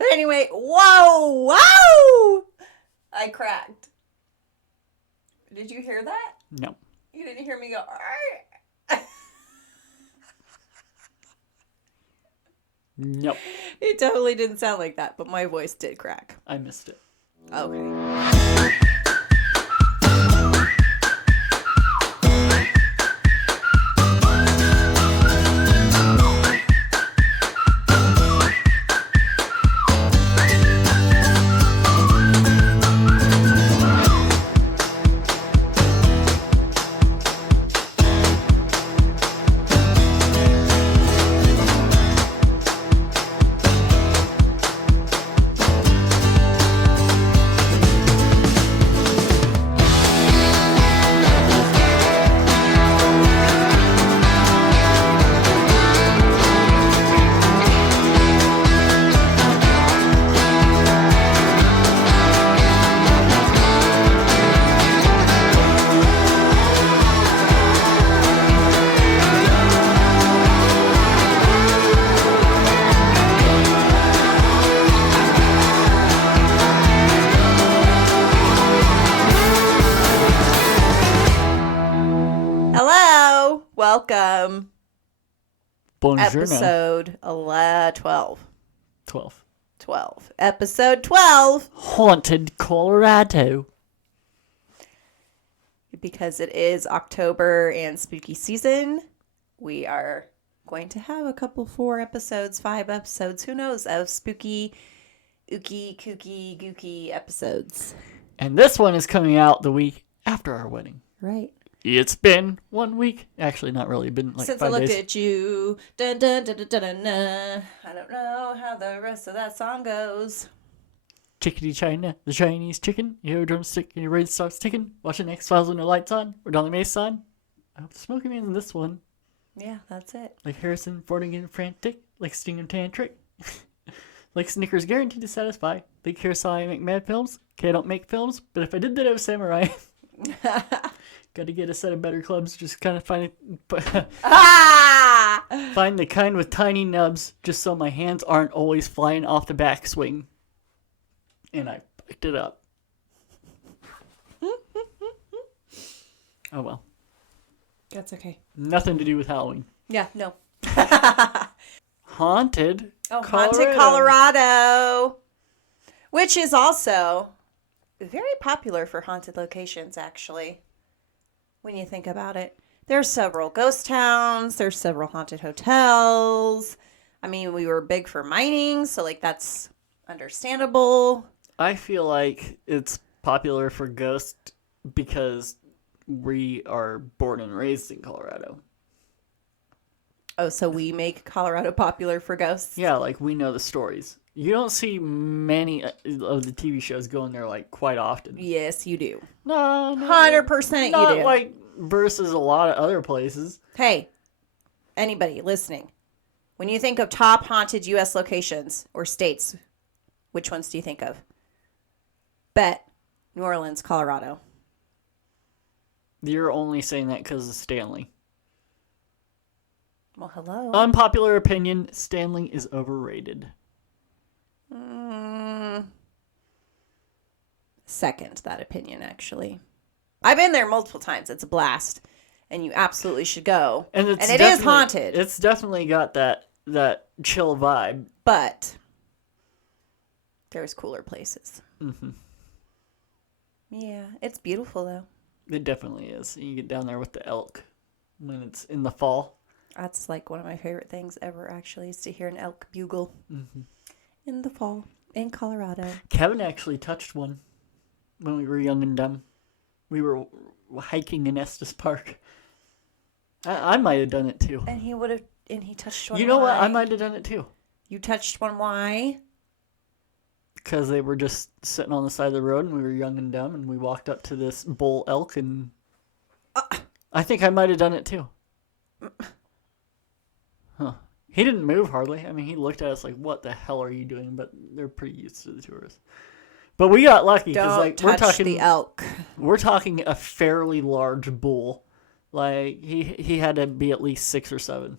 But anyway, whoa! I cracked. Did you hear that? No. You didn't hear me go, Nope. It totally didn't sound like that, but my voice did crack. I missed it. Okay. Hello, welcome. Buongiorno. Episode 12. 12. Episode 12. Haunted Colorado. Because it is October and spooky season, we are going to have a couple 5 episodes, who knows, of spooky, ooky, kooky, gooky episodes. And this one is coming out the week after our wedding. Right. It's been 1 week. Actually, not really. Been like Since 5 I looked days. at you. Dun, dun, dun, dun, dun, dun, dun. I don't know how the rest of that song goes. Chickadee China, the Chinese chicken. You hear a drumstick and your brain starts ticking. Watching X-Files when the lights on. We're down the Mace on. I hope the Smoky Man's in this one. Yeah, that's it. Like Harrison Ford and frantic. Like Sting and Tantric. Like Snickers guaranteed to satisfy. Like here's how I make mad films. Okay, I don't make films, but if I did that, I was samurai. Got to get a set of better clubs. Just kind of find the kind with tiny nubs, just so my hands aren't always flying off the backswing. And I picked it up. Oh well. That's okay. Nothing to do with Halloween. Yeah, no. Haunted. Oh, Colorado. Haunted Colorado. Which is also very popular for haunted locations, actually. When you think about it. There's several ghost towns. There's several haunted hotels. I mean, we were big for mining, so, like, that's understandable. I feel like it's popular for ghosts because we are born and raised in Colorado. Oh, so we make Colorado popular for ghosts? Yeah, like, we know the stories. You don't see many of the TV shows going there, like, quite often. Yes, you do. No, 100% you not do. like versus a lot of other places. Hey, anybody listening, when you think of top haunted U.S. locations or states, which ones do you think of? Bet New Orleans, Colorado. You're only saying that because of Stanley. Well, hello. Unpopular opinion, Stanley is overrated. Second that opinion, actually. I've been there multiple times. It's a blast. And you absolutely should go. And it is haunted. It's definitely got that chill vibe. But there's cooler places. Mm-hmm. Yeah, it's beautiful, though. It definitely is. You get down there with the elk when it's in the fall. That's like one of my favorite things ever, actually, is to hear an elk bugle in the fall in Colorado. Kevin actually touched one when we were young and dumb. We were hiking in Estes Park. I might have done it too. And he touched one. You know why? what? I might have done it too. You touched one. Why? Because they were just sitting on the side of the road and we were young and dumb and we walked up to this bull elk and I think I might have done it too. Huh. He didn't move hardly. I mean, he looked at us like, what the hell are you doing? But they're pretty used to the tourists. But we got lucky because like Don't touch the elk. We're talking a fairly large bull. Like he had to be at least 6 or 7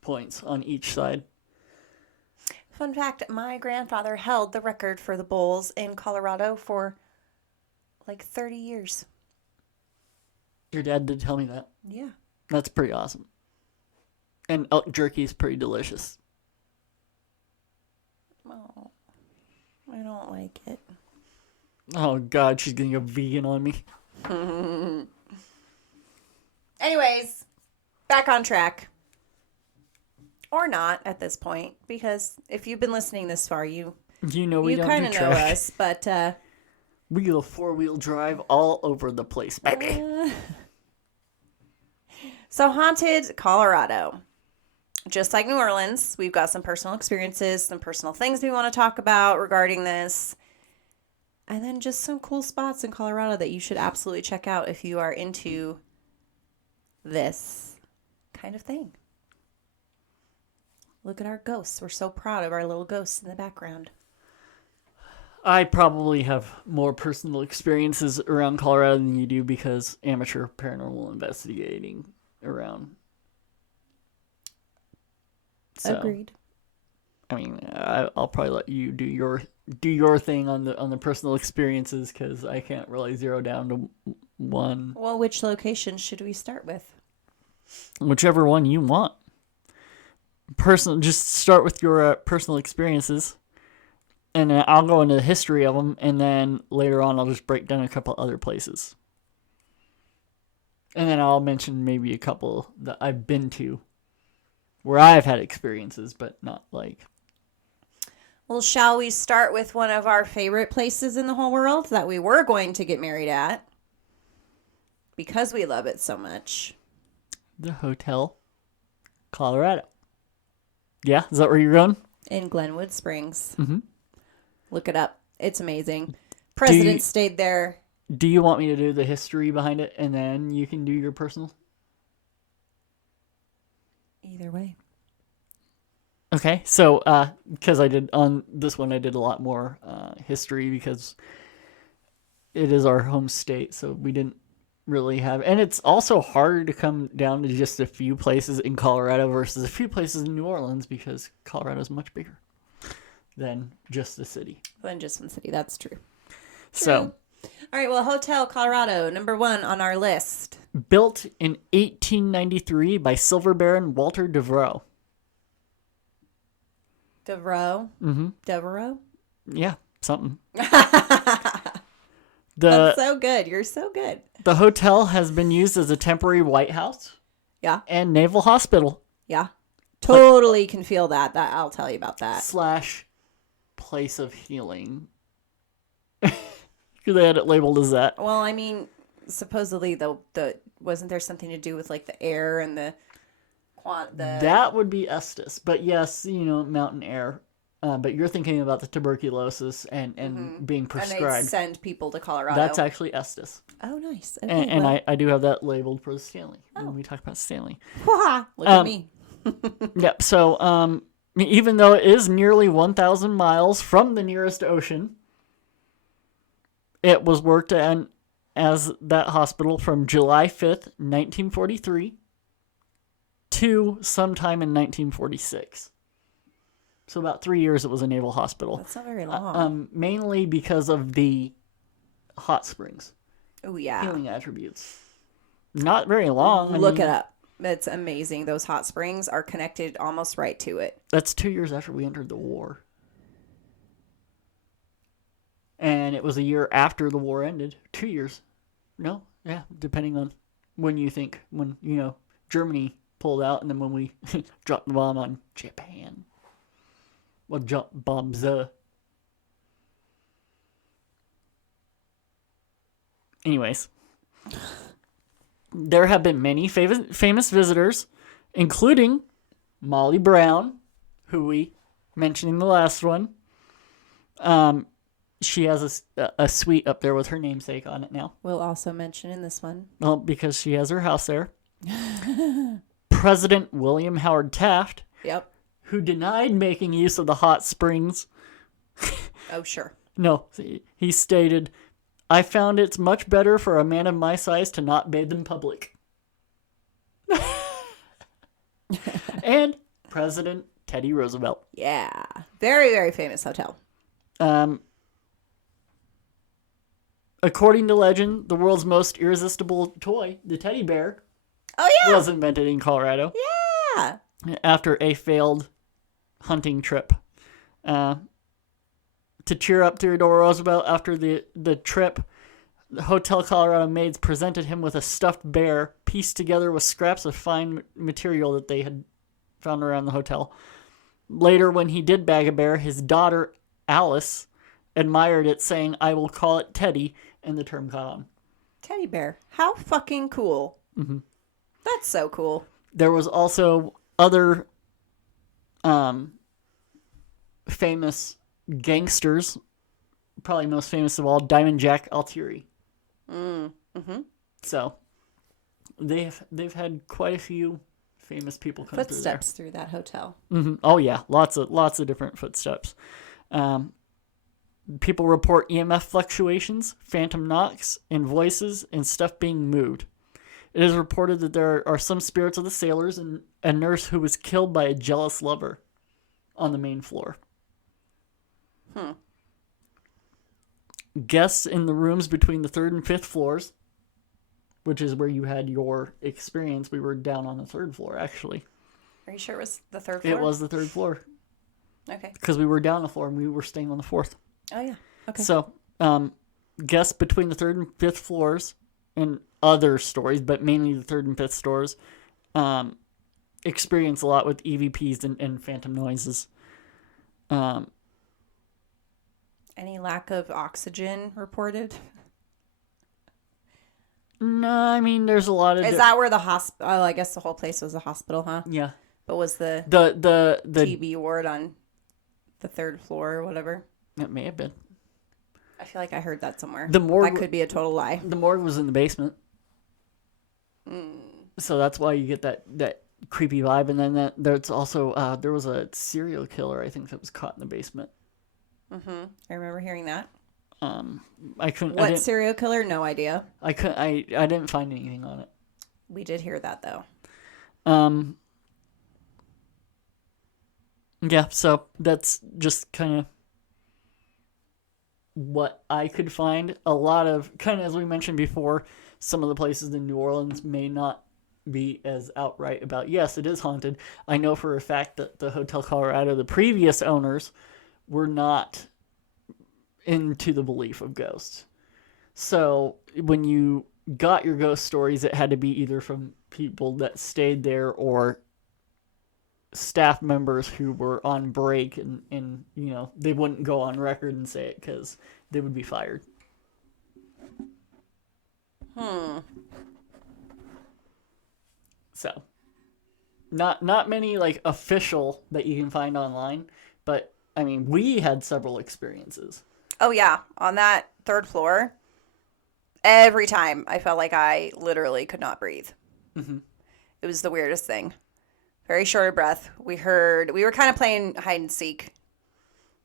points on each side. Fun fact, my grandfather held the record for the bowls in Colorado for like 30 years. Your dad did tell me that. Yeah. That's pretty awesome. And elk jerky is pretty delicious. Oh, I don't like it. Oh, God, she's going to go vegan on me. Anyways, back on track. Or not at this point, because if you've been listening this far, you know we don't kind do of know track. us, but We go 4-wheel drive all over the place, baby. So haunted Colorado. Just like New Orleans, we've got some personal experiences, some personal things we want to talk about regarding this. And then just some cool spots in Colorado that you should absolutely check out if you are into this kind of thing. Look at our ghosts. We're so proud of our little ghosts in the background. I probably have more personal experiences around Colorado than you do because amateur paranormal investigating around. So, Agreed. I mean, I'll probably let you do your thing on the personal experiences because I can't really zero down to one. Well, which location should we start with? Whichever one you want. Just start with your personal experiences, and then I'll go into the history of them, and then later on I'll just break down a couple other places. And then I'll mention maybe a couple that I've been to where I've had experiences, but not like... Well, shall we start with one of our favorite places in the whole world that we were going to get married at because we love it so much? The Hotel Colorado. Yeah, is that where you're going? In Glenwood Springs. Mm-hmm. Look it up. It's amazing. President stayed there. Do you want me to do the history behind it and then you can do your personal? Either way. Okay, so because I did on this one, I did a lot more history because it is our home state, so we didn't really have, and it's also harder to come down to just a few places in Colorado versus a few places in New Orleans because Colorado is much bigger than just the city. Than just one city, that's true. So, all right, well, Hotel Colorado, number 1 on our list. Built in 1893 by silver baron Walter Devereux. Devereux? Mm-hmm. Devereux? Yeah, something. That's so good. You're so good. The hotel has been used as a temporary White House. Yeah. And Naval Hospital. Yeah. Totally can feel that. I'll tell you about that. / place of healing. They had it labeled as that. Well, I mean, supposedly the wasn't there something to do with like the air and the That would be Estes, but yes, mountain air. But you're thinking about the tuberculosis and being prescribed. And they send people to Colorado. That's actually Estes. Oh, nice. Okay, I do have that labeled for the Stanely when we talk about Stanely. Look at me. Yep. So, even though it is nearly 1,000 miles from the nearest ocean, it was worked in as that hospital from July 5th, 1943 to sometime in 1946. So about 3 years it was a naval hospital. That's not very long. Mainly because of the hot springs. Oh, yeah. Healing attributes. Not very long. Look it up. It's amazing. Those hot springs are connected almost right to it. That's 2 years after we entered the war. And it was a year after the war ended. 2 years. No? Yeah, depending on when you think. When, Germany pulled out and then when we dropped the bomb on Japan. Well, drop bombs. Anyways. There have been many famous visitors, including Molly Brown, who we mentioned in the last one. She has a suite up there with her namesake on it now. We'll also mention in this one. Well, because she has her house there. President William Howard Taft. Yep. Who denied making use of the hot springs. Oh, sure. No, he stated, "I found it's much better for a man of my size to not bathe in public." And President Teddy Roosevelt. Yeah. Very, very famous hotel. According to legend, the world's most irresistible toy, the teddy bear, Oh, yeah. was invented in Colorado Yeah. after a failed hunting trip. To cheer up Theodore Roosevelt after the trip, the Hotel Colorado maids presented him with a stuffed bear pieced together with scraps of fine material that they had found around the hotel. Later, when he did bag a bear, his daughter, Alice, admired it, saying, "I will call it Teddy," and the term caught on. Teddy bear. How fucking cool. Mm-hmm. That's so cool. There was also other famous gangsters, probably most famous of all, Diamond Jack Altieri. So they've had quite a few famous people come footsteps through that hotel. Oh yeah, lots of different footsteps. People report EMF fluctuations, phantom knocks, and voices, and stuff being moved. It is reported that there are some spirits of the sailors and a nurse who was killed by a jealous lover on the main floor. Guests in the rooms between the 3rd and 5th floors, which is where you had your experience. We were down on the 3rd floor, actually. Are you sure it was the 3rd floor? It was the 3rd floor. Okay. Because we were down the floor and we were staying on the 4th. Oh, yeah. Okay. So, guests between the 3rd and 5th floors and other stories, but mainly the 3rd and 5th floors, experience a lot with EVPs and phantom noises. Any lack of oxygen reported? No, I mean, there's a lot of... Is that where the hospital... Oh, I guess the whole place was a hospital, huh? Yeah. But was the TB ward on the 3rd floor or whatever? It may have been. I feel like I heard that somewhere. The morgue... That could be a total lie. The morgue was in the basement. So that's why you get that creepy vibe. And then there's also... there was a serial killer, I think, that was caught in the basement. I remember hearing that. I couldn't... What serial killer? No idea. I didn't find anything on it. We did hear that, though. Yeah, so that's just kind of what I could find. A lot of, kind of as we mentioned before, some of the places in New Orleans may not be as outright about, yes, it is haunted. I know for a fact that the Hotel Colorado, the previous owners, were not into the belief of ghosts. So when you got your ghost stories, it had to be either from people that stayed there or staff members who were on break, and you know, they wouldn't go on record and say it because they would be fired. So not many like official that you can find online, but I mean, we had several experiences. Oh, yeah. On that 3rd floor, every time I felt like I literally could not breathe. It was the weirdest thing. Very short of breath. We were kind of playing hide and seek,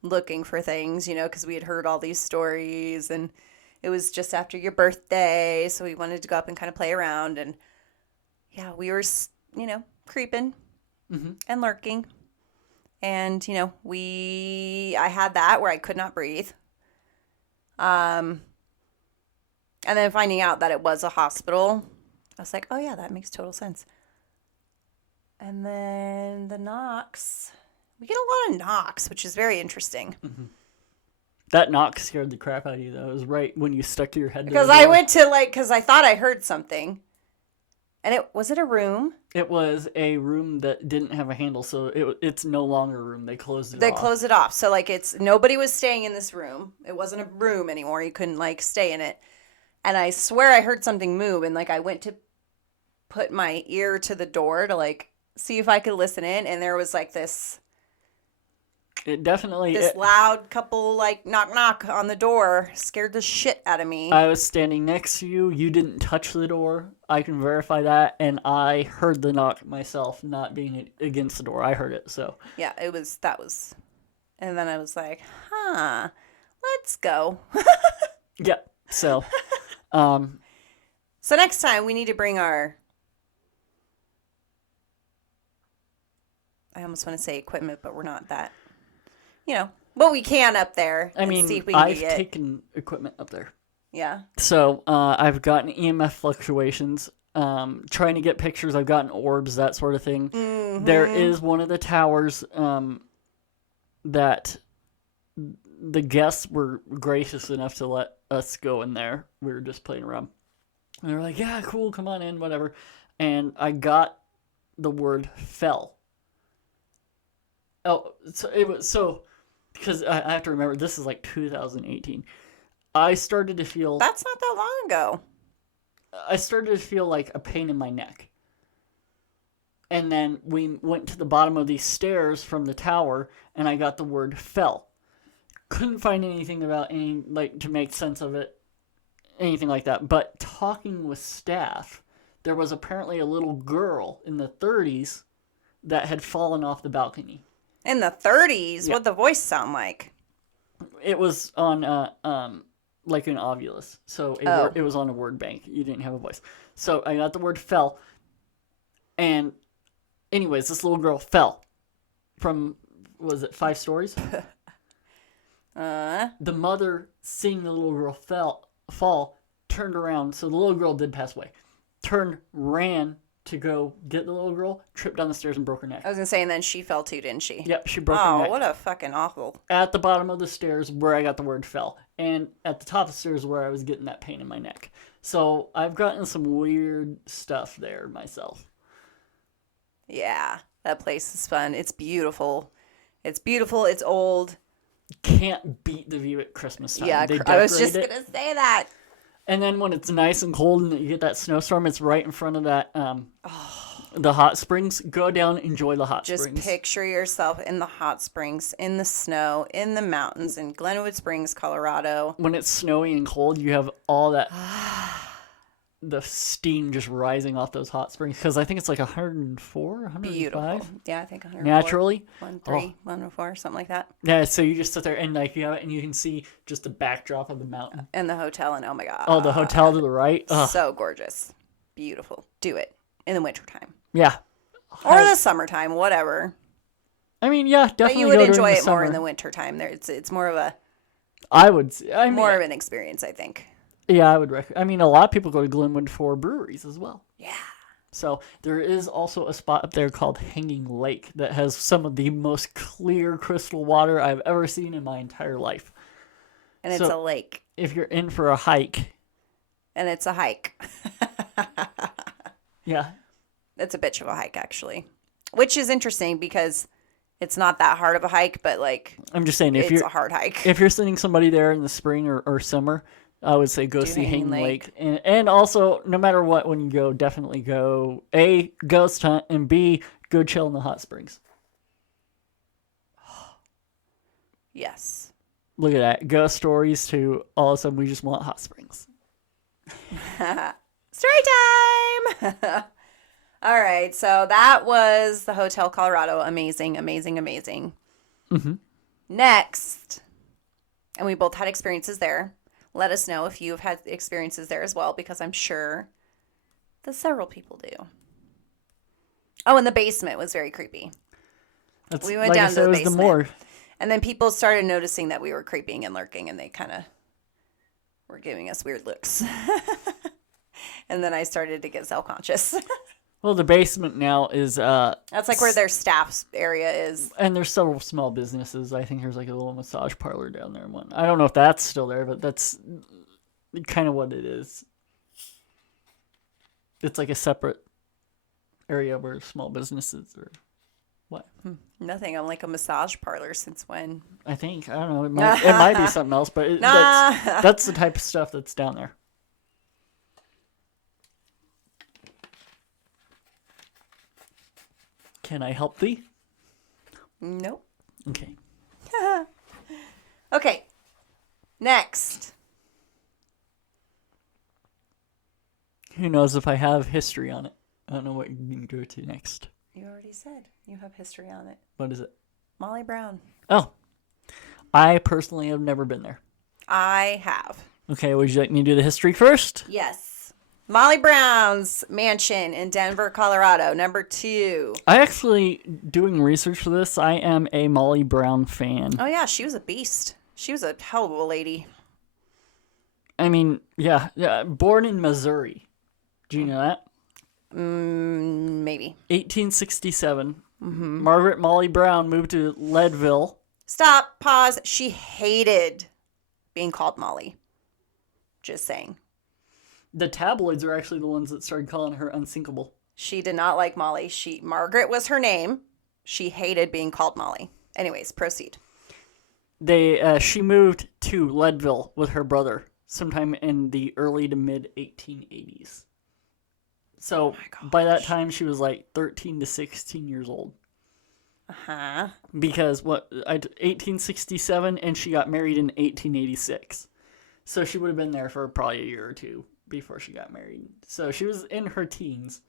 looking for things, you know, because we had heard all these stories, and it was just after your birthday, so we wanted to go up and kind of play around, and yeah, we were, you know, creeping and lurking. And, you know, I had that where I could not breathe. And then finding out that it was a hospital, I was like, oh yeah, that makes total sense. And then the knocks, we get a lot of knocks, which is very interesting. That knock scared the crap out of you, though. It was right when you stuck your head to because I went to because I thought I heard something. And was it a room? It was a room that didn't have a handle, so it's no longer a room. They closed it off. They closed it off. So, nobody was staying in this room. It wasn't a room anymore. You couldn't, stay in it. And I swear I heard something move, and, I went to put my ear to the door to, see if I could listen in, and there was, this... It definitely... This loud couple, knock, knock on the door scared the shit out of me. I was standing next to you. You didn't touch the door. I can verify that. And I heard the knock myself, not being against the door. I heard it, so... Yeah, that was... And then I was like, let's go. Yeah, so... So next time, we need to bring our... I almost want to say equipment, but we're not that. But we can up there. I mean, see if we can I've get. taken equipment up there. Yeah. So I've gotten EMF fluctuations, trying to get pictures. I've gotten orbs, that sort of thing. Mm-hmm. There is one of the towers that the guests were gracious enough to let us go in there. We were just playing around. And they were like, yeah, cool, come on in, whatever. And I got the word fell. Oh, so it was because I have to remember, this is like 2018. I started to feel... That's not that long ago. I started to feel like a pain in my neck. And then we went to the bottom of these stairs from the tower, and I got the word fell. Couldn't find anything about any, like, to make sense of it, anything like that. But talking with staff, there was apparently a little girl in the 30s that had fallen off the balcony. In the 30s? Yeah. What'd the voice sound like? It was on like an ovulus. So it was on a word bank. You didn't have a voice. So I got the word fell. And anyways, this little girl fell from, was it 5 stories? The mother, seeing the little girl fall, turned around. So the little girl did pass away. Ran to go get the little girl, tripped down the stairs and broke her neck. I was going to say, and then she fell too, didn't she? Yep, she broke her neck. Oh, what a fucking awful. At the bottom of the stairs where I got the word fell. And at the top of the stairs where I was getting that pain in my neck. So I've gotten some weird stuff there myself. Yeah, that place is fun. It's beautiful. It's beautiful. It's old. Can't beat the view at Christmas time. Yeah, I was just going to say that. And then when it's nice and cold and you get that snowstorm, it's right in front of that, the hot springs. Go down, enjoy the hot springs. Just picture yourself in the hot springs, in the snow, in the mountains, in Glenwood Springs, Colorado. When it's snowy and cold, you have all that, the steam just rising off those hot springs. Because I think it's like 104, 105. Beautiful. Yeah, I think 104. Naturally. 104, something like that. Yeah, so you just sit there and like you have it, and you can see just the backdrop of the mountain. And the hotel, and oh my God. Oh, the hotel to the right. Ugh. So gorgeous. Beautiful. Do it in the wintertime. Yeah. Or the summertime, whatever. I mean, yeah, definitely. But you would enjoy it more summer. in the wintertime. It's more of a more of an experience, I think. Yeah, I would recommend. I mean, a lot of people go to Glenwood for breweries as well. Yeah. So there is also a spot up there called Hanging Lake that has some of the most clear crystal water I've ever seen in my entire life. And it's a lake. If you're in for a hike. And it's a hike. Yeah. It's a bitch of a hike, actually. Which is interesting because it's not that hard of a hike, but like I'm just saying, it's a hard hike. If you're sending somebody there in the spring or summer, I would say go see Hanging Lake. And also, no matter what, when you go, definitely go, A, ghost hunt, and B, go chill in the hot springs. Yes. Look at that. Ghost stories to all of a sudden we just want hot springs. Story time! All right, so that was the Hotel Colorado. Amazing, amazing, amazing. Mm-hmm. Next, and we both had experiences there. Let us know if you've had experiences there as well, because I'm sure that several people do. Oh, and the basement was very creepy. We went down to the basement. And then people started noticing that we were creeping and lurking, and they kind of were giving us weird looks. And then I started to get self-conscious. Well, the basement now is... That's like where their staff's area is. And there's several small businesses. I think there's like a little massage parlor down there. One. I don't know if that's still there, but that's kind of what it is. It's like a separate area where small businesses are... What? Nothing. I'm like a massage parlor since when? I think. I don't know. It might be something else, but that's the type of stuff that's down there. Can I help thee? Nope. Okay. Okay. Next. Who knows if I have history on it? I don't know what you're going to go to next. You already said you have history on it. What is it? Molly Brown. Oh. I personally have never been there. I have. Okay, would you like me to do the history first? Yes. Molly Brown's mansion in Denver, Colorado. Number 2. I actually, doing research for this, I am a Molly Brown fan. Oh, yeah. She was a beast. She was a hell of a lady. I mean, yeah, born in Missouri. Do you know that? Maybe. 1867. Margaret Molly Brown moved to Leadville. Stop. Pause. She hated being called Molly. Just saying. The tabloids are actually the ones that started calling her unsinkable. She did not like Molly. Margaret was her name. She hated being called Molly. Anyways, proceed. She moved to Leadville with her brother sometime in the early to mid 1880s. So by that time she was like 13 to 16 years old. Uh-huh. Because 1867 and she got married in 1886. So she would have been there for probably a year or two before she got married. So she was in her teens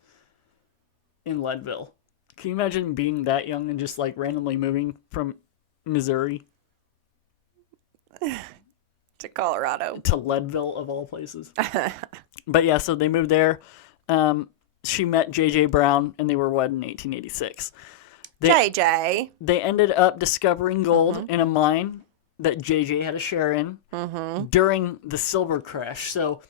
in Leadville. Can you imagine being that young and just like randomly moving from Missouri To Colorado. to Leadville of all places? But yeah, so they moved there. She met J.J. Brown and they were wed in 1886. JJ. They ended up discovering gold in a mine that JJ had a share in during the silver crash. So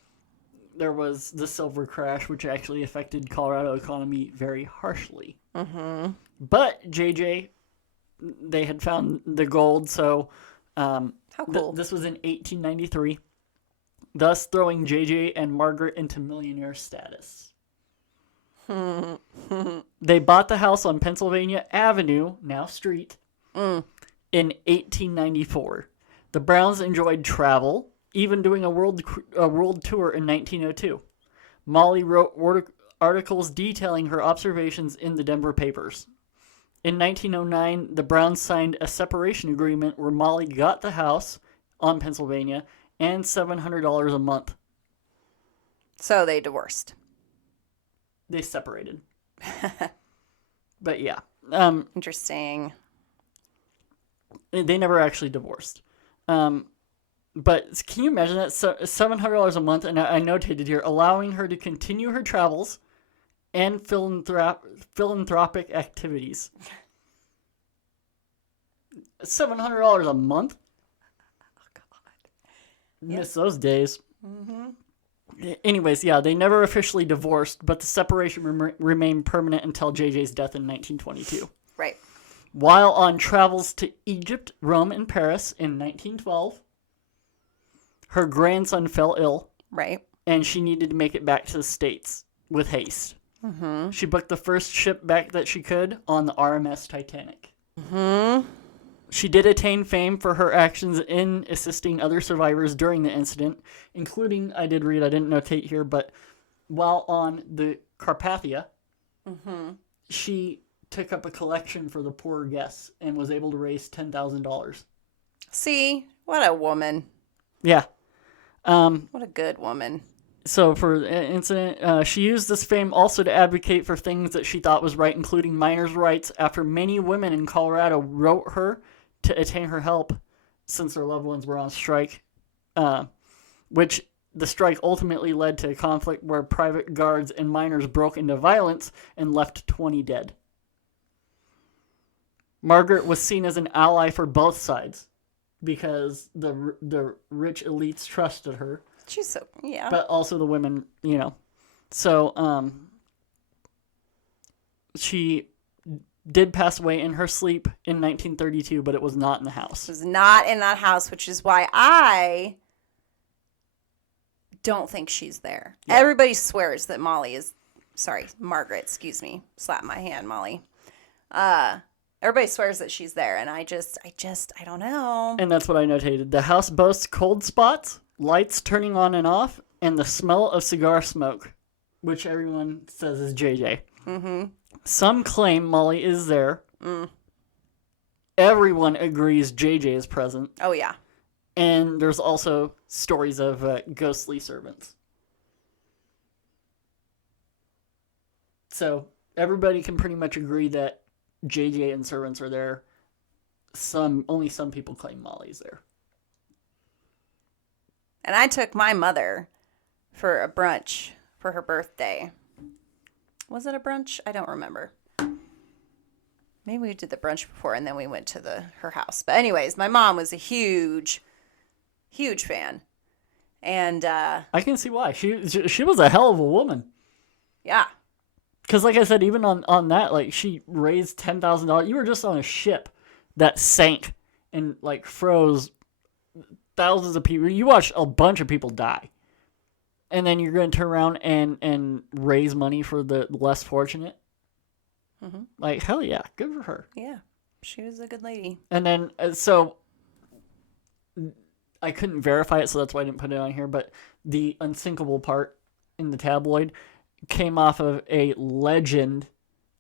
there was the silver crash, which actually affected Colorado economy very harshly. But JJ, they had found the gold, so How cool. this was in 1893, thus throwing JJ and Margaret into millionaire status. They bought the house on Pennsylvania Avenue, now street, in 1894. The Browns enjoyed travel, even doing a world tour in 1902. Molly wrote articles detailing her observations in the Denver papers. In 1909, the Browns signed a separation agreement where Molly got the house on Pennsylvania and $700 a month. So they divorced. They separated. But yeah. Interesting. They never actually divorced. But can you imagine that? $700 a month, and I notated here, allowing her to continue her travels and philanthropic activities. $700 a month? Oh, God. Miss those days. Anyways, yeah, they never officially divorced, but the separation remained permanent until JJ's death in 1922. Right. While on travels to Egypt, Rome, and Paris in 1912, her grandson fell ill. Right. And she needed to make it back to the States with haste. She booked the first ship back that she could on the RMS Titanic. She did attain fame for her actions in assisting other survivors during the incident, including, I didn't notate here, but while on the Carpathia, she took up a collection for the poorer guests and was able to raise $10,000. See? What a woman. Yeah. What a good woman. So for the incident, she used this fame also to advocate for things that she thought was right, including minors' rights, after many women in Colorado wrote her to attain her help since their loved ones were on strike, which the strike ultimately led to a conflict where private guards and miners broke into violence and left 20 dead. Margaret was seen as an ally for both sides because the rich elites trusted her. She's so, yeah. But also the women, So, she did pass away in her sleep in 1932, but it was not in the house. It was not in that house, which is why I don't think she's there. Yeah. Everybody swears that Margaret, excuse me. Slap my hand, Molly. Everybody swears that she's there, and I don't know. And that's what I notated. The house boasts cold spots, lights turning on and off, and the smell of cigar smoke, which everyone says is JJ. Some claim Molly is there. Everyone agrees JJ is present. Oh, yeah. And there's also stories of ghostly servants. So everybody can pretty much agree that JJ and servants are there. Only some people claim Molly's there. And I took my mother for a brunch for her birthday. Was it a brunch? I don't remember. Maybe we did the brunch before and then we went to her house. But anyways, my mom was a huge fan. And I can see why. She was a hell of a woman. yeah. Because like I said, even on that, like she raised $10,000. You were just on a ship that sank and like froze thousands of people. You watched a bunch of people die. And then you're going to turn around and raise money for the less fortunate. Mm-hmm. Like, hell yeah, good for her. Yeah, she was a good lady. And then, so I couldn't verify it, so that's why I didn't put it on here. But the unsinkable part in the tabloid came off of a legend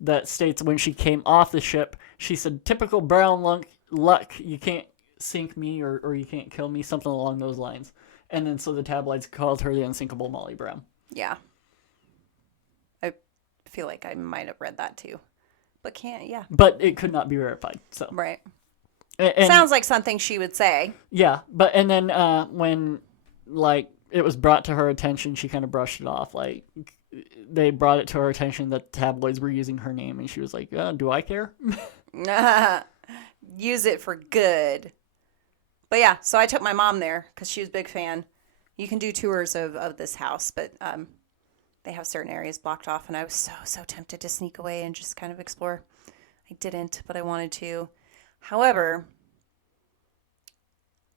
that states when she came off the ship, she said, "Typical brown luck, you can't sink me or you can't kill me," something along those lines. And then so the tabloids called her the unsinkable Molly Brown. Yeah. I feel like I might have read that too. But yeah. But it could not be verified. So Right. And, sounds like something she would say. Yeah, but and then when like it was brought to her attention, she kind of brushed it off. Like they brought it to her attention that tabloids were using her name, and she was like, "Do I care?" Use it for good. But yeah, so I took my mom there because she was a big fan. You can do tours of this house, but they have certain areas blocked off, and I was so tempted to sneak away and just kind of explore. I didn't, but I wanted to. However,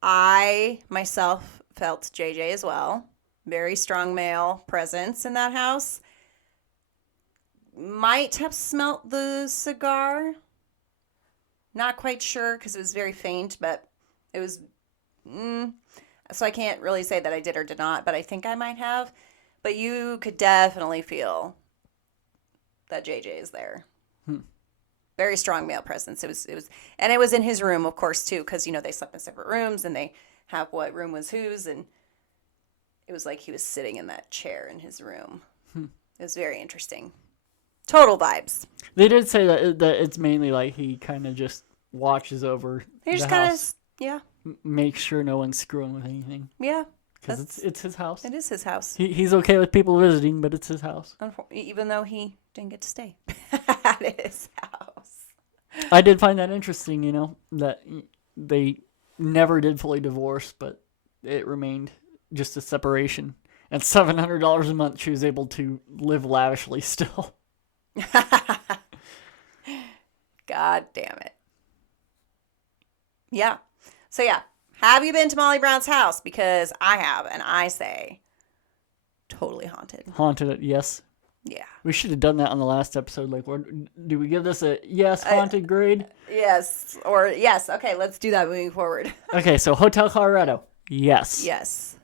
I myself felt JJ as well. Very strong male presence in that house. Might have smelt the cigar. Not quite sure because it was very faint, but it was... so I can't really say that I did or did not, but I think I might have. But you could definitely feel that JJ is there. Very strong male presence. It was, and it was in his room, of course, too, because they slept in separate rooms and they have what room was whose, and it was like he was sitting in that chair in his room. It was very interesting. Total vibes. They did say that it's mainly like he kind of just watches over. He just kind of makes sure no one's screwing with anything. Yeah. Because it's his house. It is his house. He's okay with people visiting, but it's his house. Even though he didn't get to stay at his house. I did find that interesting, that they never did fully divorce, but it remained just a separation. And $700 a month, she was able to live lavishly still. God damn it. Yeah. So yeah. Have you been to Molly Brown's house? Because I have, and I say totally haunted. Haunted it, yes. Yeah. We should have done that on the last episode. Like, do we give this a yes haunted grade? Yes. Or yes. Okay, let's do that moving forward. Okay, so Hotel Colorado. Yes. Yes.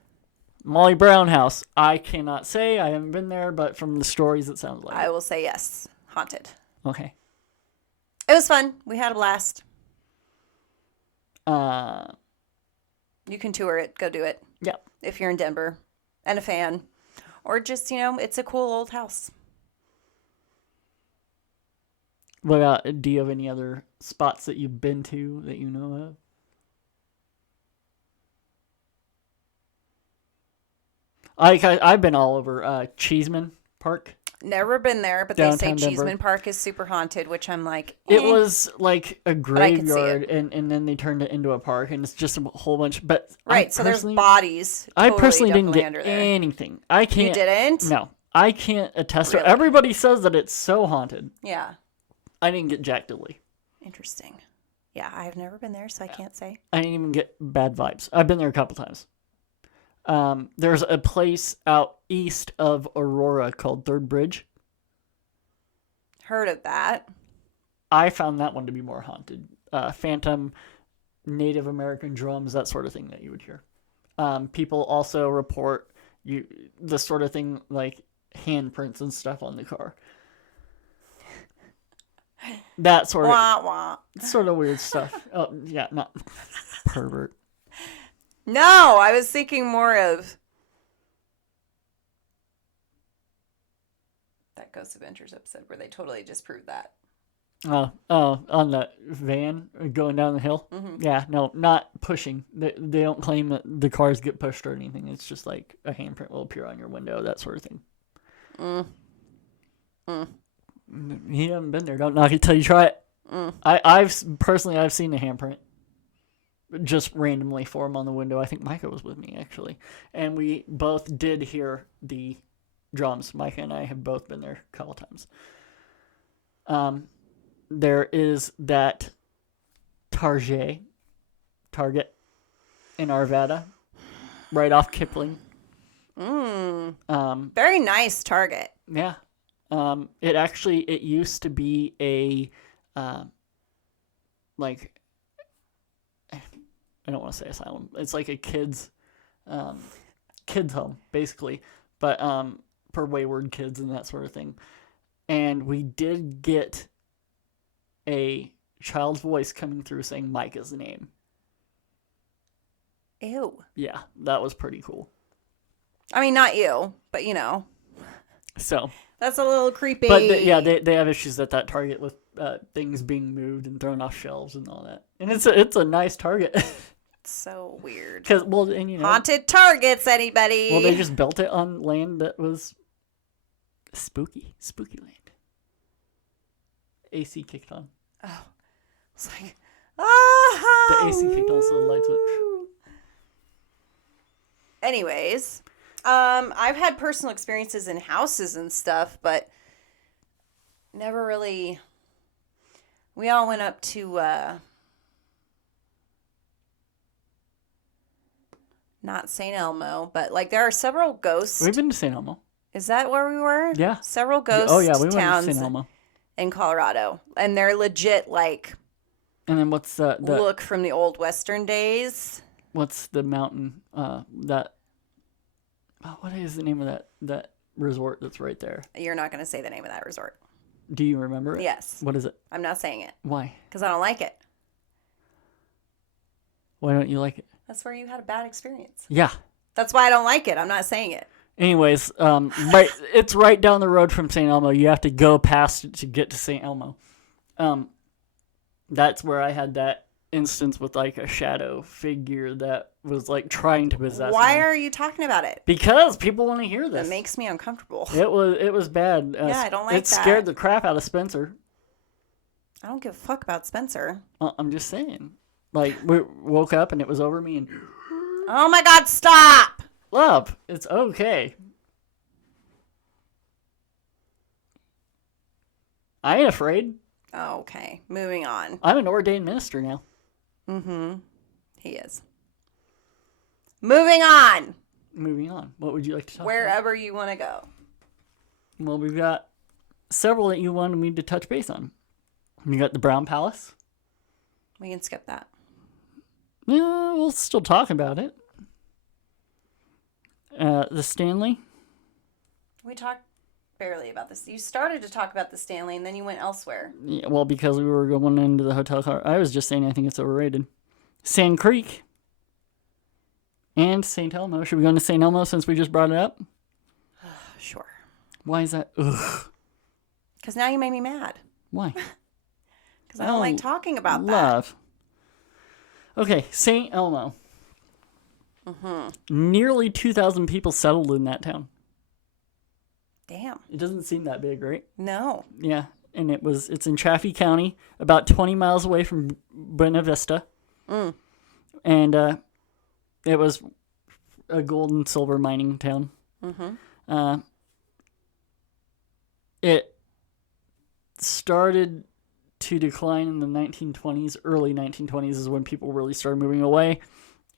Molly Brown house. I cannot say. I haven't been there, but from the stories, it sounds like I will say yes. Haunted. Okay. It was fun. We had a blast. You can tour it. Go do it. Yeah. If you're in Denver and a fan. Or just, it's a cool old house. What about, do you have any other spots that you've been to that you know of? I've been all over Cheeseman Park. Never been there, but Downtown they say Denver. Cheeseman Park is super haunted, which I'm like, It was like a I could see graveyard, it. and then they turned it into a park, and it's just a whole bunch. But Right, so there's bodies. I personally didn't definitely get under there. anything. I can't. You didn't? No, I can't attest to it. Really? Everybody says that it's so haunted. Yeah. I didn't get Jack Diddley. Interesting. Yeah, I've never been there, so I can't say. I didn't even get bad vibes. I've been there a couple times. There's a place out east of Aurora called Third Bridge. Heard of that. I found that one to be more haunted. Phantom, Native American drums, that sort of thing that you would hear. People also report the sort of thing like handprints and stuff on the car. That sort of Wah, wah. sort of weird stuff. Oh yeah, not pervert. No, I was thinking more of that Ghost Adventures episode where they totally disproved that. Oh, on the van going down the hill? Mm-hmm. Yeah, no, not pushing. They don't claim that the cars get pushed or anything. It's just like a handprint will appear on your window, that sort of thing. You haven't been there. Don't knock it till you try it. I've seen the handprint. Just randomly form on the window. I think Micah was with me, actually. And we both did hear the drums. Micah and I have both been there a couple times. There is that Target in Arvada, right off Kipling. Very nice Target. Yeah. It used to be a, like, I don't want to say asylum. It's like a kids home, basically, but for wayward kids and that sort of thing. And we did get a child's voice coming through saying Micah's name. Ew. Yeah, that was pretty cool. I mean, not you, but you know. So. That's a little creepy. But they have issues at that Target with things being moved and thrown off shelves and all that. And it's a nice Target. So weird. Haunted Targets, anybody? Well, they just built it on land that was spooky land. AC kicked on. Oh, it's like the AC kicked on, so the lights went. Anyways, I've had personal experiences in houses and stuff, but never really. We all went up to. Not St. Elmo, but like there are several ghosts. We've been to St. Elmo. Is that where we were? Yeah. Several ghost we went towns to St. Elmo in Colorado, and they're legit like. And then what's the look from the old Western days? What's the mountain? What is the name of that resort that's right there? You're not going to say the name of that resort. Do you remember it? Yes. What is it? I'm not saying it. Why? Because I don't like it. Why don't you like it? That's where you had a bad experience. Yeah. That's why I don't like it. I'm not saying it. Anyways, it's right down the road from St. Elmo. You have to go past it to get to St. Elmo. That's where I had that instance with like a shadow figure that was like trying to possess Why me. are you talking about it? Because people want to hear this. It makes me uncomfortable. It was bad. Yeah, I don't like that. It scared the crap out of Spencer. I don't give a fuck about Spencer. I'm just saying. Like, we woke up and it was over me and... Oh my God, stop! Love, it's okay. I ain't afraid. Okay, moving on. I'm an ordained minister now. Mm-hmm. He is. Moving on. Moving on. What would you like to talk Wherever you want to go. Well, we've got several that you wanted me to touch base on. We got the Brown Palace. We can skip that. Yeah, we'll still talk about it. The Stanley. We talked barely about this. You started to talk about the Stanley, and then you went elsewhere. Yeah, well, because we were going into the hotel car. I was just saying I think it's overrated. Sand Creek. And St. Elmo. Should we go into St. Elmo since we just brought it up? Sure. Why is that? Ugh. Because now you made me mad. Why? Because I don't like talking about love. Okay, St. Elmo. Mm-hmm. Nearly 2,000 people settled in that town. Damn. It doesn't seem that big, right? No. Yeah, and it's in Chaffee County, about 20 miles away from Buena Vista. Mm. And it was a gold and silver mining town. Mm-hmm. It started to decline in the 1920s. Early 1920s is when people really started moving away.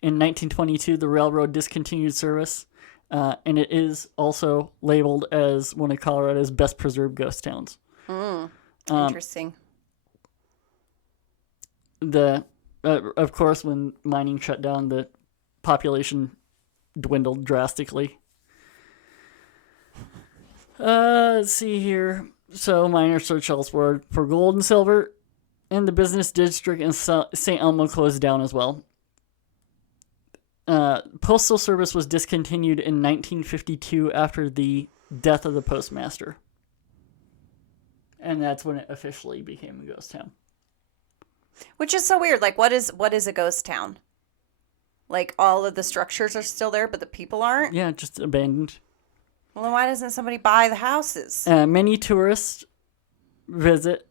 In 1922, the railroad discontinued service, and it is also labeled as one of Colorado's best preserved ghost towns. Interesting. Of course, when mining shut down, the population dwindled drastically. Let's see here. So miners searched elsewhere for gold and silver, and the business district in St. Elmo closed down as well. Postal service was discontinued in 1952 after the death of the postmaster. And that's when it officially became a ghost town. Which is so weird. Like, what is a ghost town? Like, all of the structures are still there, but the people aren't? Yeah, just abandoned. Well, then why doesn't somebody buy the houses? Many tourists visit,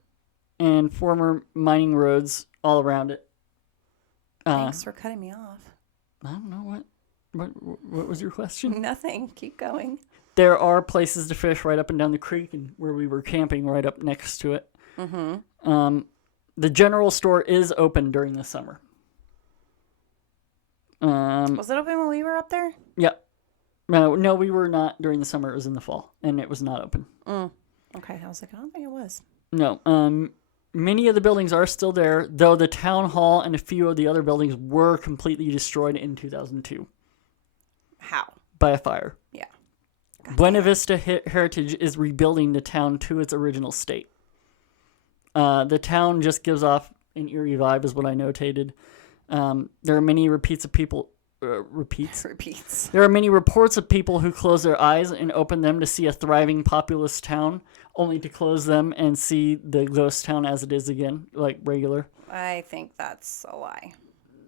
and former mining roads all around it. Thanks for cutting me off. I don't know what was your question? Nothing. Keep going. There are places to fish right up and down the creek, and where we were camping right up next to it. Mm-hmm. The general store is open during the summer. Was it open when we were up there? Yeah. No, we were not during the summer. It was in the fall, and it was not open. Okay, I was like, I don't think it was. No. Many of the buildings are still there, though the town hall and a few of the other buildings were completely destroyed in 2002. How? By a fire. Yeah. Buena Vista Heritage is rebuilding the town to its original state. The town just gives off an eerie vibe, is what I notated. There are many repeats. There are many reports of people who close their eyes and open them to see a thriving, populous town, only to close them and see the ghost town as it is again, like regular. I think that's a lie.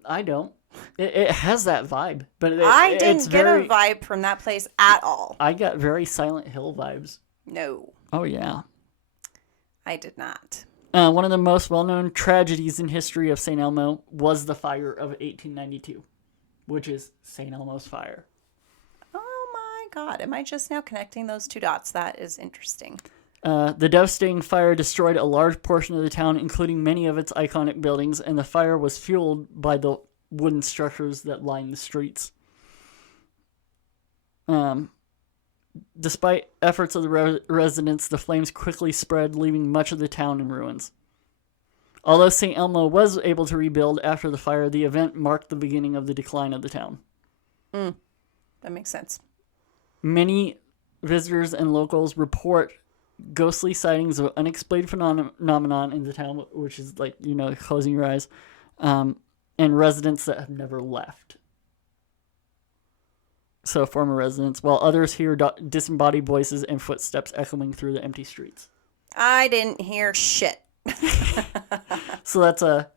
I don't. It has that vibe, but I didn't get a vibe from that place at all. I got very Silent Hill vibes. No. Oh yeah. I did not. One of the most well-known tragedies in history of St. Elmo was the fire of 1892, which is St. Elmo's fire. Oh my God. Am I just now connecting those two dots? That is interesting. The devastating fire destroyed a large portion of the town, including many of its iconic buildings, and the fire was fueled by the wooden structures that line the streets. Despite efforts of the residents, the flames quickly spread, leaving much of the town in ruins. Although St. Elmo was able to rebuild after the fire, the event marked the beginning of the decline of the town. That makes sense. Many visitors and locals report ghostly sightings of unexplained phenomenon in the town, which is like, closing your eyes, and residents that have never left. So former residents, while others hear disembodied voices and footsteps echoing through the empty streets. I didn't hear shit. So that's a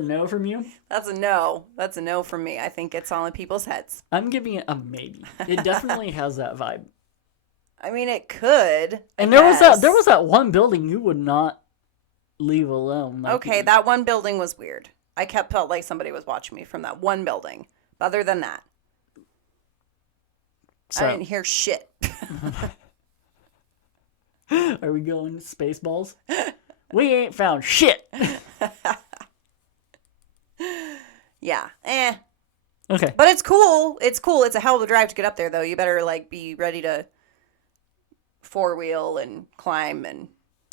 no from you? That's a no. That's a no from me. I think it's all in people's heads. I'm giving it a maybe. It definitely has that vibe. I mean, it could. And there was that one building you would not leave alone. Okay, that one building was weird. I felt like somebody was watching me from that one building. But other than that, I didn't hear shit. Are we going Spaceballs? We ain't found shit. Yeah. Okay. But it's cool. It's cool. It's a hell of a drive to get up there, though. You better be ready to four-wheel and climb and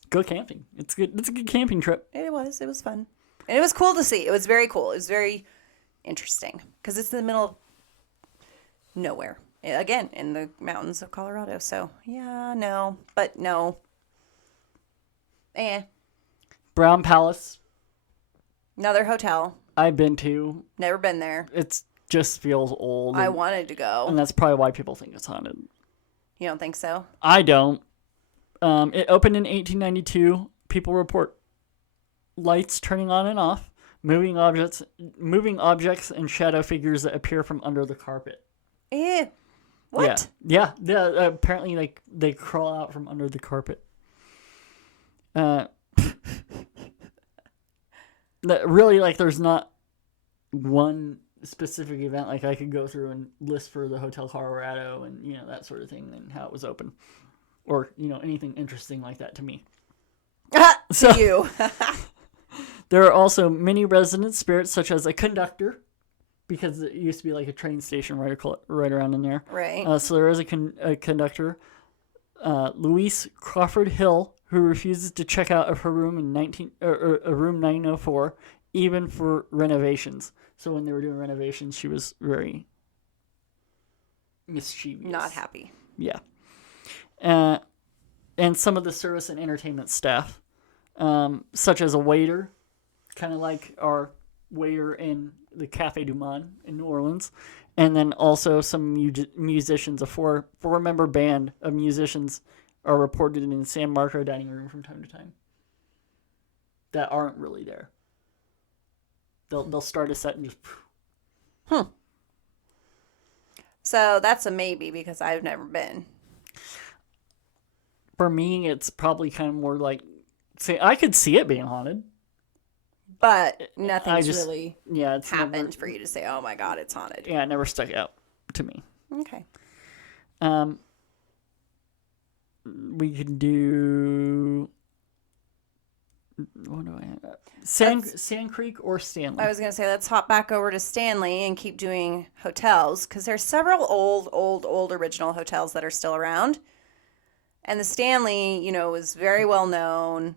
go camping. It's good. It's a good camping trip. It was. It was fun. And it was cool to see. It was very cool. It was very interesting because it's in the middle of nowhere. Again, in the mountains of Colorado. So, yeah, no. But no. Brown Palace. Another hotel. I've been to. Never been there. It just feels old. I wanted to go. And that's probably why people think it's haunted. You don't think so? I don't. It opened in 1892. People report lights turning on and off, moving objects, and shadow figures that appear from under the carpet. What? Yeah. Apparently, they crawl out from under the carpet. Really, there's not one specific event. I could go through and list for the Hotel Colorado and that sort of thing and how it was open, or anything interesting like that to me. So you. There are also many resident spirits, such as a conductor, because it used to be like a train station right around in there. Right. So there is a conductor, Louise Crawford Hill, who refuses to check out of her room in room 904, even for renovations. So when they were doing renovations, she was very mischievous. Not happy. Yeah. And some of the service and entertainment staff, such as a waiter, kind of like our waiter in the Café du Monde in New Orleans, and then also some musicians. A four-member band of musicians are reported in the San Marco dining room from time to time that aren't really there. They'll start a set and just... So that's a maybe because I've never been. For me, it's probably kind of more like, say, I could see it being haunted. But nothing's it's happened never, for you to say, oh my God, it's haunted. Yeah, it never stuck out to me. Okay. We can do... What do I have? Sand Creek or Stanley? I was going to say, let's hop back over to Stanley and keep doing hotels, because there's several old original hotels that are still around. And the Stanley, is very well known.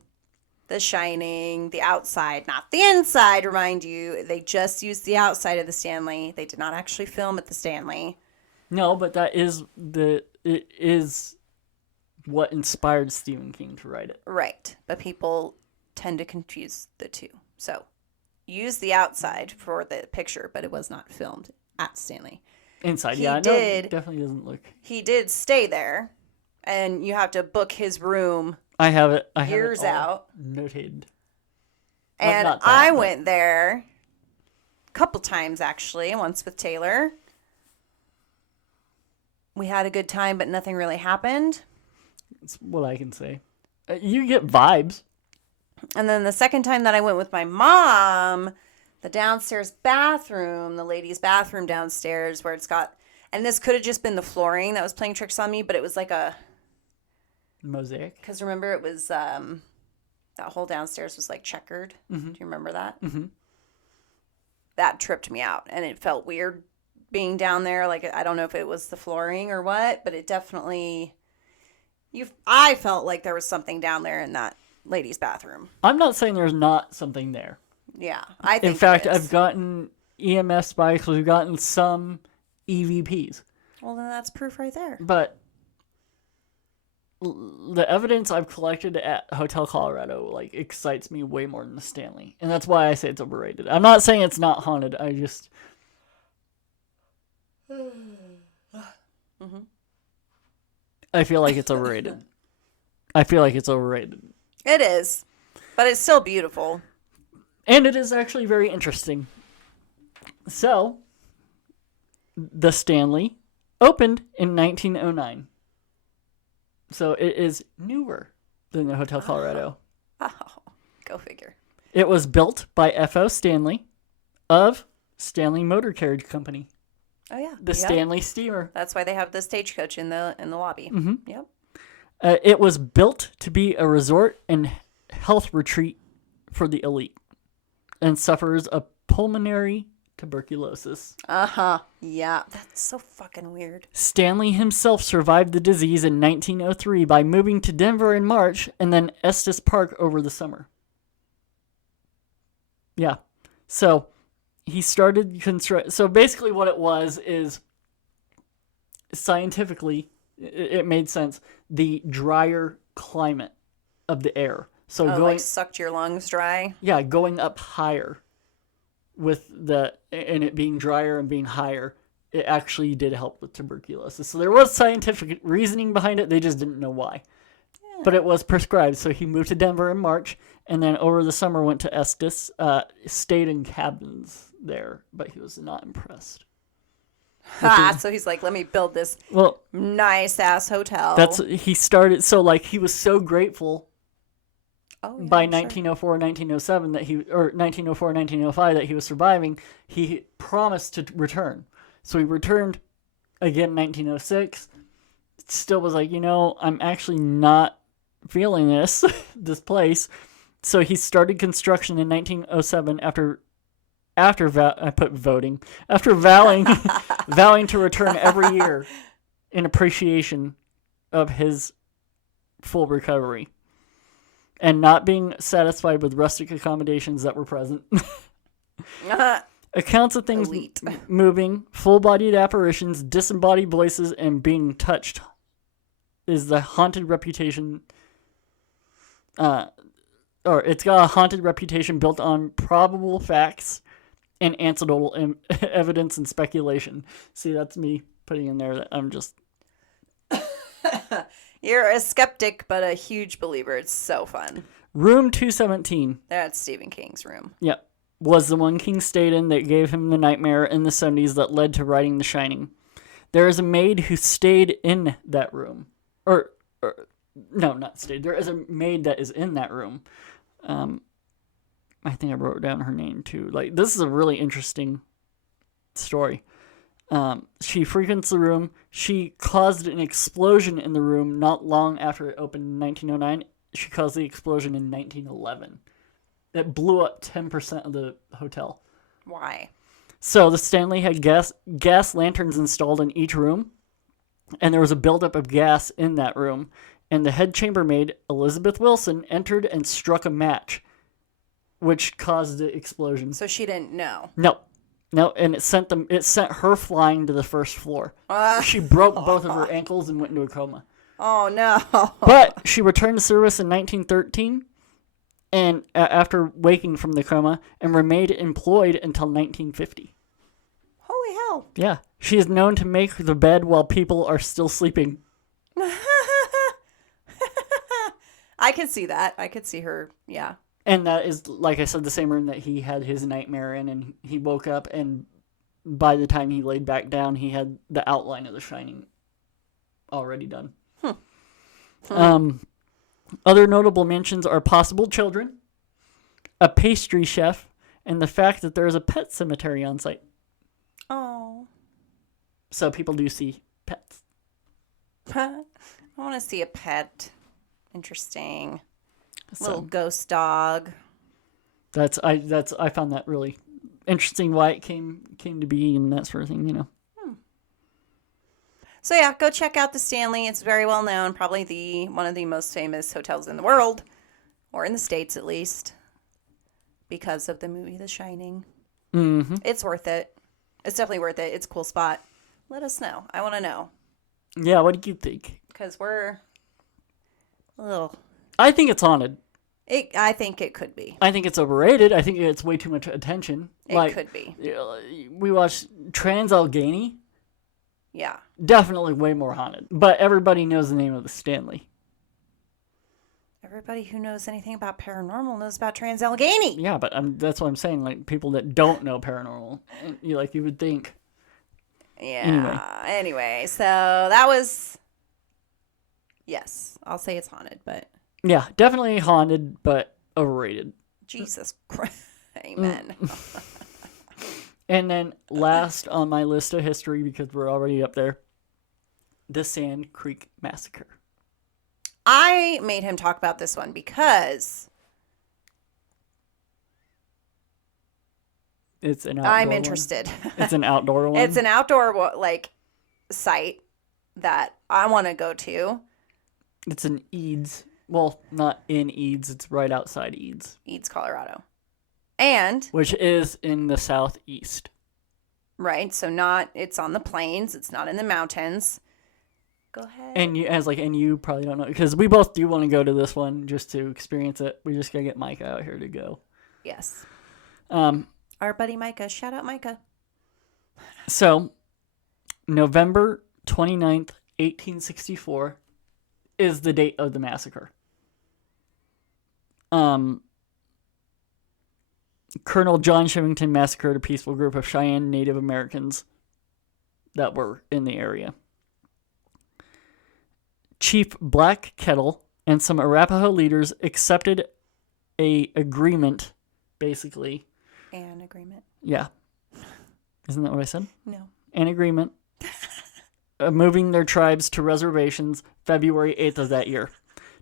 The Shining, the outside, not the inside, remind you. They just used the outside of the Stanley. They did not actually film at the Stanley. No, but it is what inspired Stephen King to write it. Right. But people tend to confuse the two. So, use the outside for the picture, but it was not filmed at Stanley. Inside, it definitely doesn't look. He did stay there, and you have to book his room. I have it. Years out. Notated. And I went there a couple times, actually. Once with Taylor. We had a good time, but nothing really happened. That's what I can say. You get vibes. And then the second time that I went with my mom, the downstairs bathroom, the ladies' bathroom downstairs, where it's got... And this could have just been the flooring that was playing tricks on me, but it was like a... Mosaic. Because remember, it was that whole downstairs was like checkered. Mm-hmm. Do you remember that? Mm-hmm. That tripped me out, and it felt weird being down there. Like, I don't know if it was the flooring or what, but it definitely. I felt like there was something down there in that ladies' bathroom. I'm not saying there's not something there. Yeah, I think. In fact, I've gotten EMS spikes. We've gotten some EVPs. Well, then that's proof right there. But the evidence I've collected at Hotel Colorado excites me way more than the Stanley, and that's why I say it's overrated. I'm not saying it's not haunted. I just I feel like it's overrated. It is, but it's still beautiful, and it is actually very interesting. So, the Stanley opened in 1909. So it is newer than the Hotel Colorado. Oh, go figure. It was built by F.O. Stanley of Stanley Motor Carriage Company. Oh yeah, the Stanley steamer. That's why they have the stagecoach in the lobby. Mm-hmm. Yep. It was built to be a resort and health retreat for the elite, and suffers of pulmonary tuberculosis. Yeah, that's so fucking weird. Stanley himself survived the disease in 1903 by moving to Denver in March and then Estes Park over the summer. Yeah. So he started so basically what it was is scientifically it made sense. The drier climate of the air. So like sucked your lungs dry? Yeah, going up higher. And it being drier and being higher, it actually did help with tuberculosis. So there was scientific reasoning behind it. They just didn't know why. Yeah. But it was prescribed. So he moved to Denver in March, and then over the summer went to Estes, stayed in cabins there, but he was not impressed. So he's like, let me build this nice ass hotel. He started. So he was so grateful. Oh, yeah, by 1904, 1907 1904, 1905 that he was surviving, he promised to return. So he returned again in 1906. Still was like, I'm actually not feeling this place. So he started construction in 1907 after vowing to return every year in appreciation of his full recovery. And not being satisfied with rustic accommodations that were present. Accounts of things moving, full-bodied apparitions, disembodied voices, and being touched is the haunted reputation. It's got a haunted reputation built on probable facts and anecdotal evidence and speculation. See, that's me putting in there that I'm just... You're a skeptic, but a huge believer. It's so fun. Room 217. That's Stephen King's room. Yep. Was the one King stayed in that gave him the nightmare in the 70s that led to writing The Shining. There is a maid who stayed in that room. No, not stayed. There is a maid that is in that room. I think I wrote down her name too. Like, this is a really interesting story. She frequents the room. She caused an explosion in the room not long after it opened in 1909. She caused the explosion in 1911. That blew up 10% of the hotel. Why? So the Stanley had gas lanterns installed in each room, and there was a buildup of gas in that room. And the head chambermaid, Elizabeth Wilson, entered and struck a match, which caused the explosion. So she didn't know. No, and it sent her flying to the first floor. She broke both of her ankles and went into a coma. Oh no! But she returned to service in 1913, and after waking from the coma, and remained employed until 1950. Holy hell! Yeah, she is known to make the bed while people are still sleeping. I could see that. I could see her. Yeah. And that is, like I said, the same room that he had his nightmare in, and he woke up, and by the time he laid back down, he had the outline of The Shining already done. Other notable mentions are possible children, a pastry chef, and the fact that there is a pet cemetery on site. Oh. So people do see pets. I want to see a pet. Interesting. So, Little ghost dog. I found that really interesting why it came to be and that sort of thing, So yeah, go check out the Stanley. It's very well known, probably one of the most famous hotels in the world, or in the States at least, because of the movie The Shining. Mm-hmm. It's worth it. It's definitely worth it. It's a cool spot. Let us know. I want to know. Yeah, what do you think? Because we're a little... I think it's haunted. I think it could be. I think it's overrated. I think it's way too much attention. It could be. We watched Trans-Allegheny. Yeah. Definitely way more haunted. But everybody knows the name of the Stanley. Everybody who knows anything about paranormal knows about Trans-Allegheny. Yeah, but that's what I'm saying. Like, people that don't know paranormal, you would think. Yeah. Anyway, so that was... Yes, I'll say it's haunted, but... Yeah, definitely haunted, but overrated. Jesus Christ. Amen. And then last on my list of history, because we're already up there, the Sand Creek Massacre. I made him talk about this one because it's an outdoor I'm interested. It's an outdoor one? It's an outdoor site that I want to go to. It's in Eads. Well, not in Eads. It's right outside Eads. Eads, Colorado. And... which is in the southeast. Right. So it's on the plains. It's not in the mountains. Go ahead. And you probably don't know, because we both do want to go to this one just to experience it. We just got to get Micah out here to go. Yes. Our buddy Micah. Shout out Micah. So, November 29th, 1864 is the date of the massacre. Colonel John Shivington massacred a peaceful group of Cheyenne Native Americans that were in the area. Chief Black Kettle and some Arapaho leaders accepted an agreement, basically. An agreement. Yeah. Isn't that what I said? No. An agreement. Moving their tribes to reservations February 8th of that year.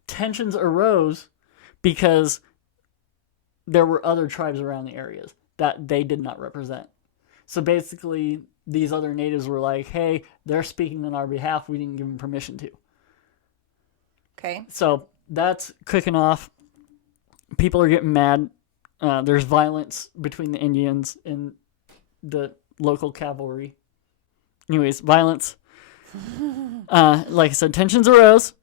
Tensions arose because there were other tribes around the areas that they did not represent. So basically, these other natives were like, hey, they're speaking on our behalf. We didn't give them permission to. Okay. So that's kicking off. People are getting mad. There's violence between the Indians and the local cavalry. Anyways, violence. Like I said, tensions arose.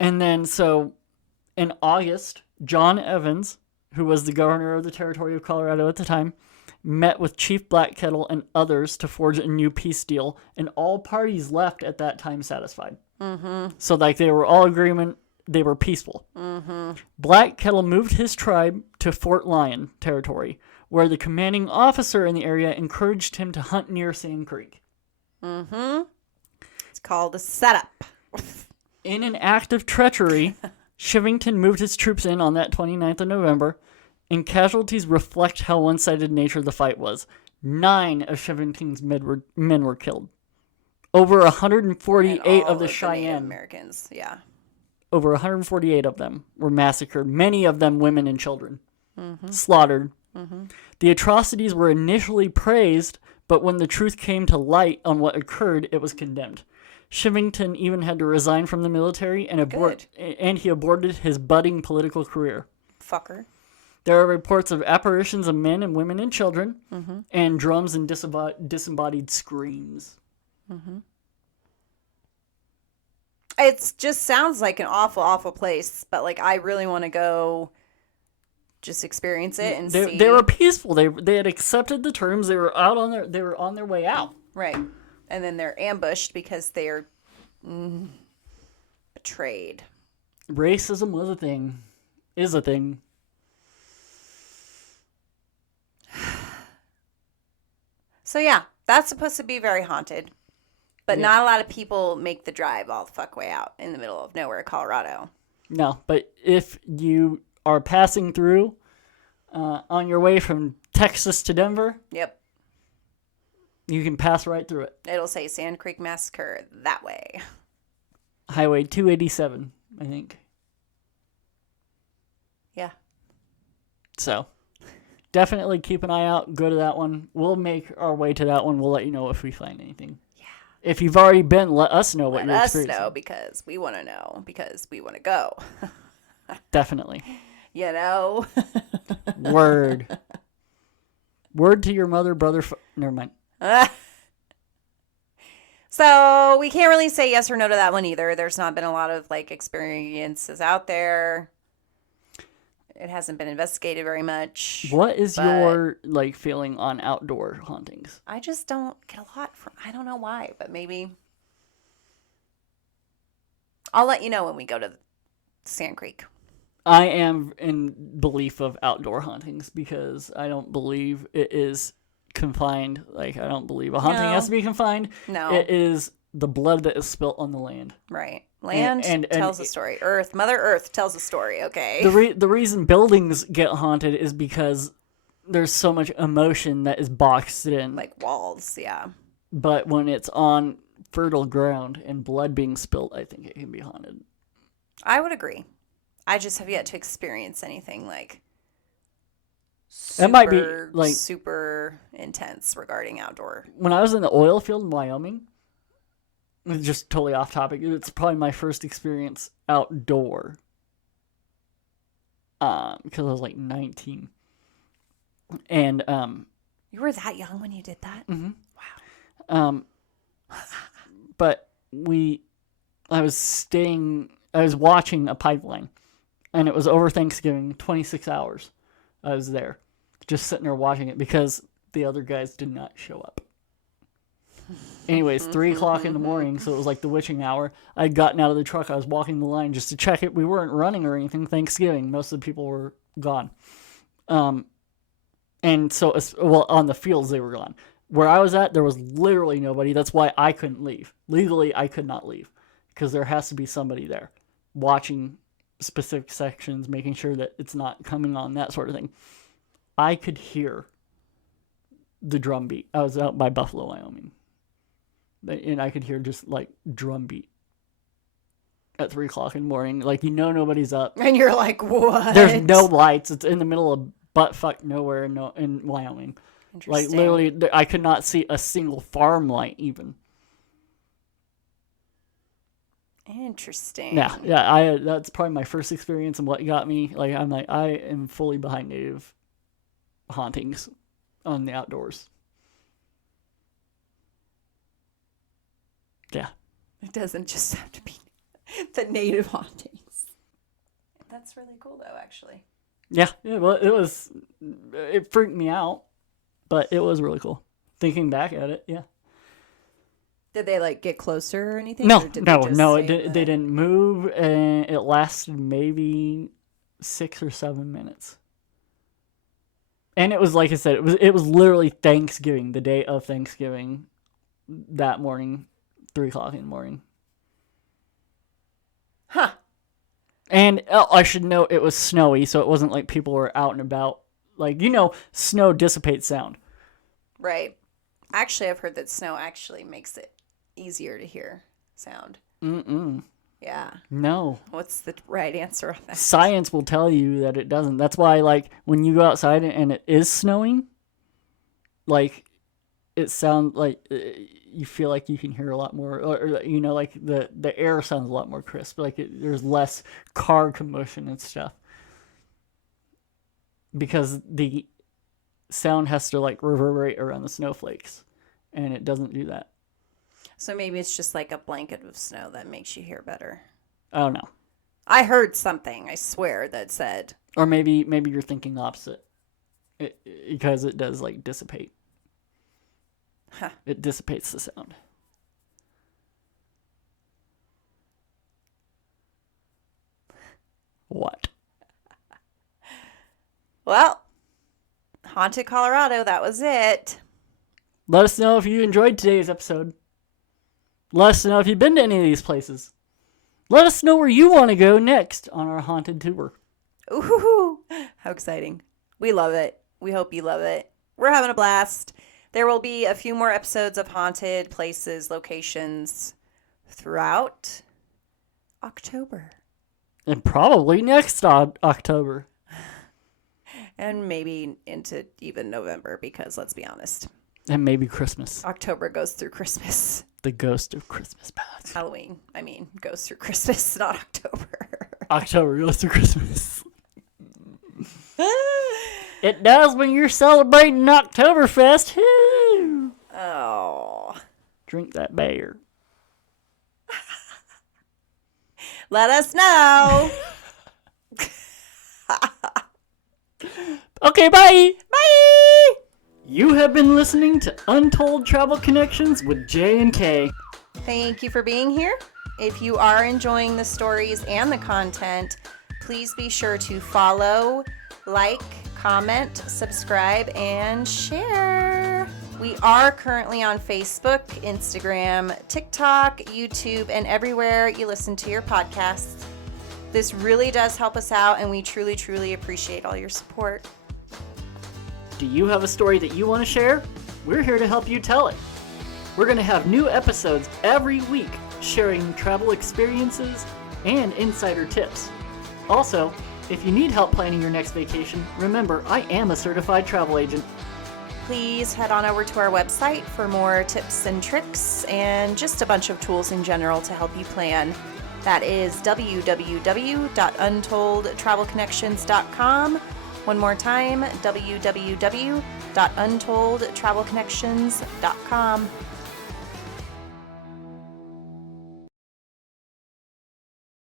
And then, so in August, John Evans, who was the governor of the territory of Colorado at the time, met with Chief Black Kettle and others to forge a new peace deal, and all parties left at that time satisfied. Mm-hmm. So, they were all agreement, they were peaceful. Mm-hmm. Black Kettle moved his tribe to Fort Lyon territory, where the commanding officer in the area encouraged him to hunt near Sand Creek. Mm-hmm. It's called a setup. In an act of treachery, Shivington moved his troops in on that 29th of November, and casualties reflect how one-sided nature the fight was. 9 of Shivington's men were killed. Over 148 of the Native Cheyenne, Americans, yeah. over 148 of them were massacred, many of them women and children, slaughtered. The atrocities were initially praised, but when the truth came to light on what occurred, it was condemned. Shivington even had to resign from the military and he aborted his budding political career. Fucker. There are reports of apparitions of men and women and children, and drums and disembodied screams. It just sounds like an awful, awful place, but like I really want to go just experience it and see. They were peaceful. They had accepted the terms. They were on their way out. Right. And then they're ambushed because they're betrayed. Racism was a thing. Is a thing. So yeah, that's supposed to be very haunted. But not a lot of people make the drive all the fuck way out in the middle of nowhere, Colorado. No, but if you are passing through on your way from Texas to Denver, Yep. you can pass right through it. It'll say Sand Creek Massacre that way. Highway 287, I think. Yeah. So, definitely keep an eye out. Go to that one. We'll make our way to that one. We'll let you know if we find anything. Yeah. If you've already been, let us know what you're experiencing. Let us know because we want to know because we want to go. Definitely. You know? Word. Word to your mother, brother. Never mind. So we can't really say yes or no to that one either. There's not been a lot of like experiences out there. It hasn't been investigated very much. What is your like feeling on outdoor hauntings? I just don't get a lot from. I don't know why, but maybe I'll let you know when we go to Sand Creek. I am in belief of outdoor hauntings because I don't believe it is confined. Like, I don't believe a haunting has to be confined. No. It is the blood that is spilt on the land. Right. Land tells a story. Mother Earth tells a story, okay? The reason buildings get haunted is because there's so much emotion that is boxed in. Like walls, yeah. But when it's on fertile ground and blood being spilt, I think it can be haunted. I would agree. I just have yet to experience anything like That might be like super intense regarding outdoor. When I was in the oil field in Wyoming, it's just totally off topic. It's probably my first experience outdoor. Because I was like 19. And you were that young when you did that? Mm-hmm. Wow. But I was watching a pipeline, and it was over Thanksgiving, 26 hours. I was there, just sitting there watching it because the other guys did not show up. Anyways, 3 o'clock in the morning, so it was like the witching hour. I'd gotten out of the truck. I was walking the line just to check it. We weren't running or anything. Thanksgiving, most of the people were gone. And so, on the fields, they were gone. Where I was at, there was literally nobody. That's why I couldn't leave. Legally, I could not leave because there has to be somebody there watching specific sections, making sure that it's not coming on, that sort of thing. I could hear the drum beat. I was out by Buffalo, Wyoming. And I could hear just like drum beat at 3 o'clock in the morning. Like, nobody's up. And you're like, what? There's no lights. It's in the middle of buttfuck nowhere in Wyoming. Like, literally, I could not see a single farm light even. Interesting. Yeah. That's probably my first experience and what got me. Like, I'm like, I am fully behind native hauntings on the outdoors. Yeah. It doesn't just have to be the native hauntings. That's really cool, though, actually. Yeah. Well, it freaked me out, but it was really cool. Thinking back at it, yeah. Did they, like, get closer or anything? No, or did they didn't move, and it lasted maybe 6 or 7 minutes. And it was, like I said, it was literally Thanksgiving, the day of Thanksgiving, that morning, 3 o'clock in the morning. And I should note it was snowy, so it wasn't like people were out and about. Like, snow dissipates sound. Right. Actually, I've heard that snow actually makes it easier to hear sound. Mm-mm. Yeah. No. What's the right answer on that? Science will tell you that it doesn't. That's why, like, when you go outside and it is snowing, like, it sounds like you feel like you can hear a lot more, or like the air sounds a lot more crisp. Like, there's less car commotion and stuff. Because the sound has to, like, reverberate around the snowflakes, and it doesn't do that. So maybe it's just like a blanket of snow that makes you hear better. I don't know. I heard something, I swear, that said. Or maybe you're thinking the opposite. Because it does, like, dissipate. Huh. It dissipates the sound. What? Well, Haunted Colorado, that was it. Let us know if you enjoyed today's episode. Let us know if you've been to any of these places. Let us know where you want to go next on our haunted tour. Ooh, how exciting. We love it. We hope you love it. We're having a blast. There will be a few more episodes of haunted places, locations throughout October. And probably next October. And maybe into even November, because let's be honest. And maybe Christmas. October goes through Christmas. The ghost of Christmas past. Halloween, goes through Christmas, not October. October goes through Christmas. It does when you're celebrating Oktoberfest. Oh. Drink that beer. Let us know. Okay, bye. Bye. You have been listening to Untold Travel Connections with J and K. Thank you for being here. If you are enjoying the stories and the content, please be sure to follow, like, comment, subscribe, and share. We are currently on Facebook, Instagram, TikTok, YouTube, and everywhere you listen to your podcasts. This really does help us out, and we truly, truly appreciate all your support. Do you have a story that you want to share? We're here to help you tell it. We're going to have new episodes every week sharing travel experiences and insider tips. Also, if you need help planning your next vacation, remember, I am a certified travel agent. Please head on over to our website for more tips and tricks and just a bunch of tools in general to help you plan. That is www.untolledtravelconnections.com. One more time, www.untolledtravelconnections.com.